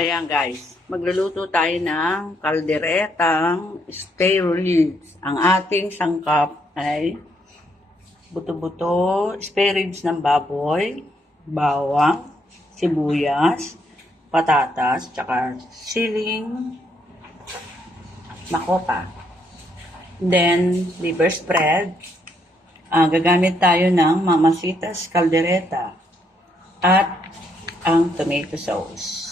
Ayan guys, magluluto tayo ng kalderetang spare ribs. Ang ating sangkap ay buto-buto, spare ribs ng baboy, bawang, sibuyas, patatas, tsaka siling makopa. Then, liver spread. Ah, gagamit tayo ng mamasitas caldereta at ang tomato sauce.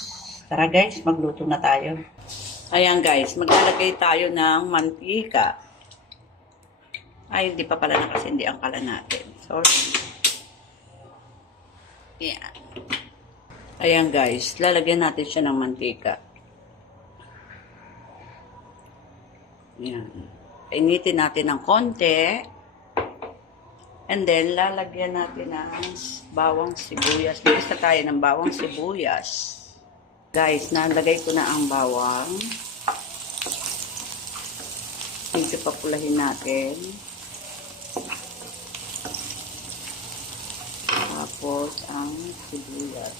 Tara guys, magluto na tayo. Ayan guys, maglalagay tayo ng mantika. Ay, hindi pa pala nakasindi ang kala natin. Sorry. Ayan. Ayan guys, lalagyan natin siya ng mantika. Ayan. Initin natin ng konti. And then, lalagyan natin ng bawang sibuyas. Na tayo ng bawang sibuyas. Guys, nalagay ko na ang bawang. Medyo papulahin natin. Tapos, ang sibuyas.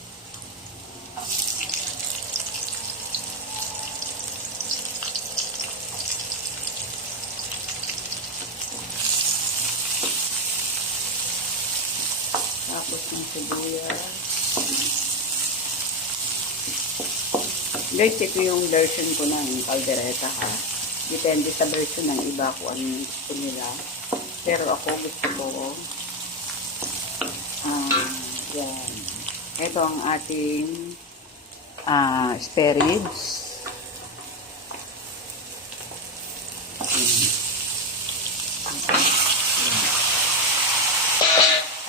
Tapos ng sibuyas. Guys, ito yung version ko ng caldereta ha. Depende sa version ng iba kung ano yung gusto nila. Pero ako gusto ko, ah, yan. Ito ang ating ah, spare ribs.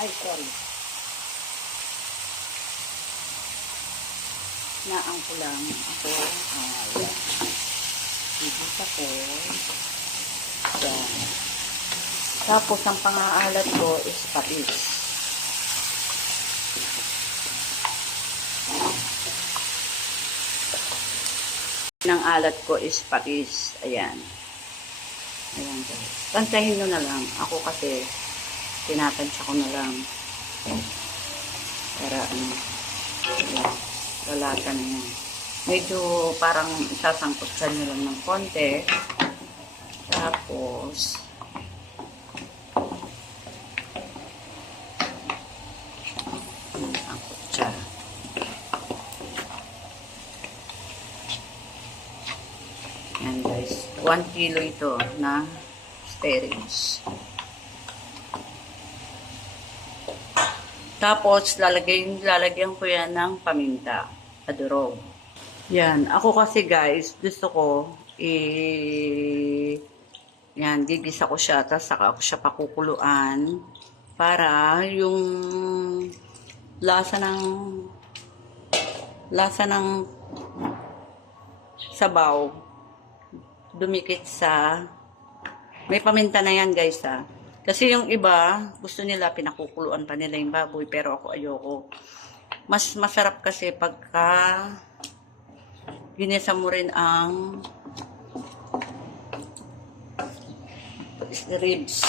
Ay, sorry. Naang ko lang ako. Ah, yan. Ibig ako. Yan. Tapos, ang pang-aalat ko is patis. Ang alat ko is patis. Ayan. Ayan guys. Pansahin nyo na lang. Ako kasi, tinatansya ko na lang. Para ano, ayan, lalata na yan. Medyo parang isasangkutsan nyo lang ng konti. Tapos, sangkot siya. Guys. 1 kilo ito na sparings. Tapos, lalagyan, lalagyan ko yan ng paminta. Adurog. Yan. Ako kasi guys, gusto ko, eh, yan, gigisa ko siya, tapos saka ko siya pakukuluan para yung lasa ng lasa ng sabaw dumikit sa may paminta na yan guys ha kasi yung iba gusto nila pinakukuluan pa nila yung baboy pero ako ayoko mas masarap kasi pagka ginisa mo rin ang ribs.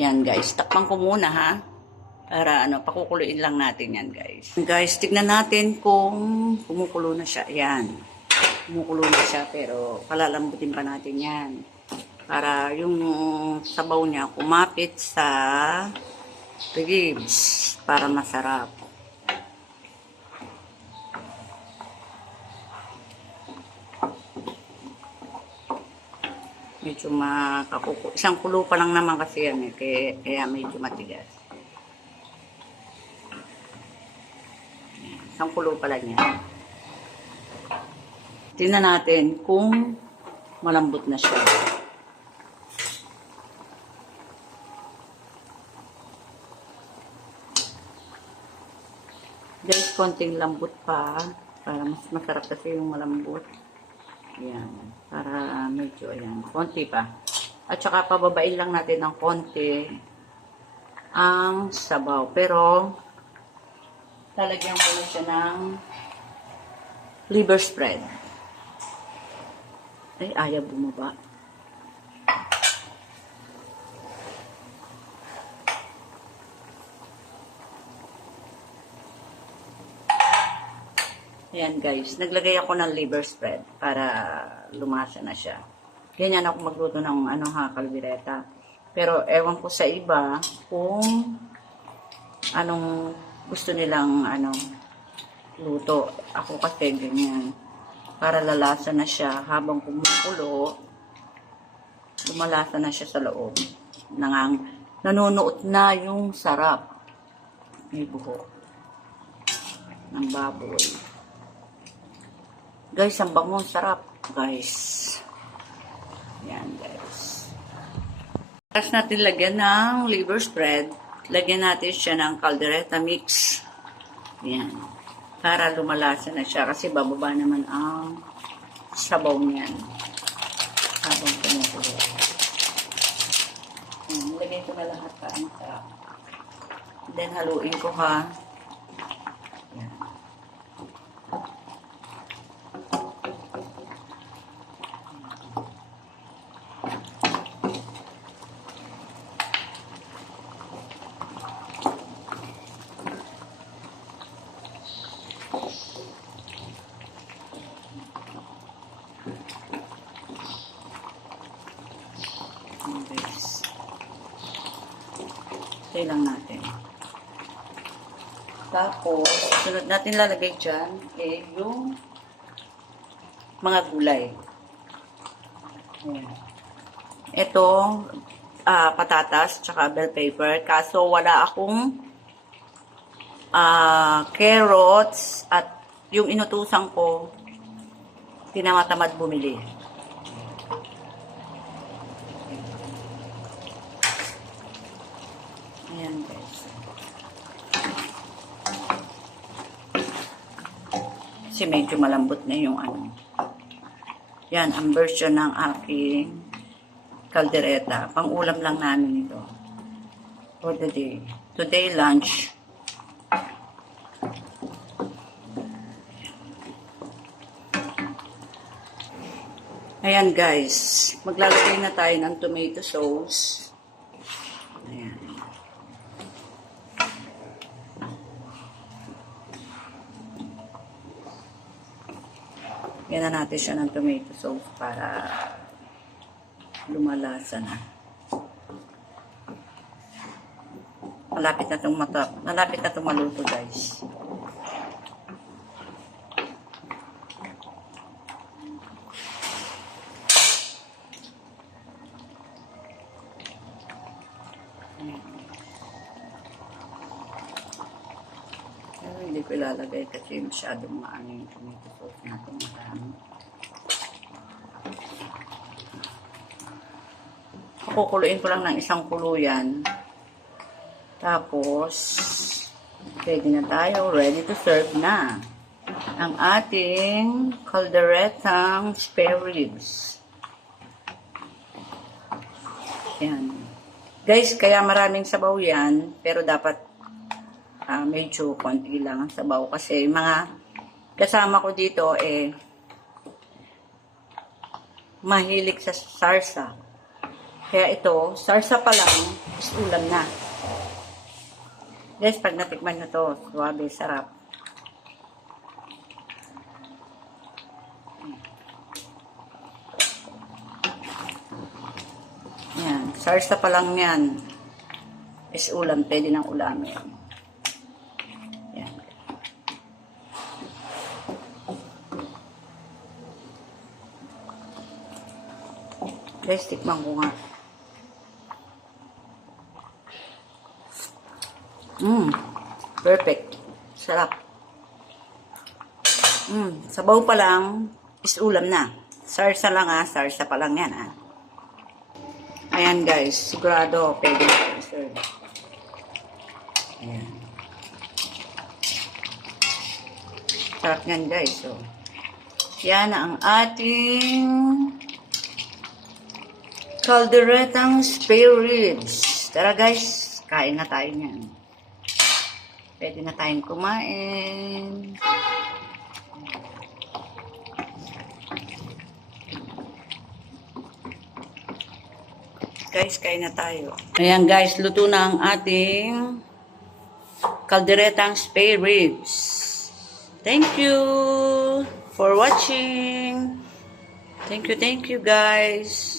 Yan guys. Takpan ko muna ha? Para ano pakukuluin lang natin yan guys. Guys tignan natin kung kumukulo na siya. Yan. Kumukulo na siya pero palalambutin pa natin yan. Para yung sabaw niya kumapit sa ribs. Para masarap. Medyo makakuko. Isang kulo pa lang naman kasi yan eh. Kaya, kaya medyo matigas. Isang kulo pa lang yan. Tingnan natin kung malambot na siya. Guys, konting lambot pa. Para mas masarap kasi yung malambot. Ayan. Para medyo, ayan. Konti pa. At saka pababain lang natin ng konti ang sabaw. Pero, lalagyan ko na siya ng liver spread. Ay, ayaw bumaba. Ayan guys, naglagay ako ng liver spread para lumasa na siya. Ganyan ako magluto ng ano ha, kalbireta. Pero ewan ko sa iba kung anong gusto nilang ano luto. Ako kasi ganyan. Para lalasa na siya habang kumukulo, lumalasa na siya sa loob. Nangang, nanunuot na yung sarap. May buhok ng baboy. Guys, ang bango, sarap. Guys. Yan, guys. Tapos natin lagyan ng liver spread. Lagyan natin siya ng caldereta mix. Yan. Para lumalasa na siya. Kasi bababa naman ang sabaw niyan. Habang kumukulo. Yan. Lagyan ko na lahat pa. Ang sarap. Then, haluin ko ha. Yan, guys. Hintay lang natin. Tapos, sunod natin lalagay dyan, eh, yung mga gulay. Ayan. Ito, ah, patatas, tsaka bell pepper. Kaso, wala akong ah, carrots at yung inutusan ko, tinamatamad bumili. Ayan, guys. Kasi medyo malambot na yung ano. Yan, ang version ng aking kaldereta. Pang-ulam lang namin ito. For the day. Today, lunch. Ayan, guys. Maglalagay na tayo ng tomato sauce. Yan na natin siya ng tomato sauce para lumalasa na. Malapit na itong mata, malapit na itong maluto guys. Pero hindi ko ilalagay kasi masyadong maano yung tomato sauce natin marami. Kukuluin ko lang ng isang kuluyan. Tapos, ready na tayo. Ready to serve na. Ang ating calderetang spare ribs. Yan. Guys, kaya maraming sabaw yan. Pero dapat ah, medyo konti lang ang sabaw. Kasi mga kasama ko dito eh mahilig sa sarsa. Kaya ito, sarsa pa lang, is ulam na. Guys, pag natikman nyo to, suwabe, sarap. Yan, sarsa pa lang yan. Is ulam, pwede ng ulamin. Guys, tikman ko nga. Mmm, perfect. Sarap. Mmm, sabaw pa lang, is ulam na. Sarsa lang ah, sarsa pa lang yan ah. Ayan guys, sigurado pwede serve. Ayan. Sarap yan guys. So, yan ang ating calderetang spare ribs. Tara guys, kain na tayo niyan. Pwede na tayong kumain. Guys, kain na tayo. Ayan guys, luto na ang ating calderetang spare ribs. Thank you! for watching. Thank you, thank you guys.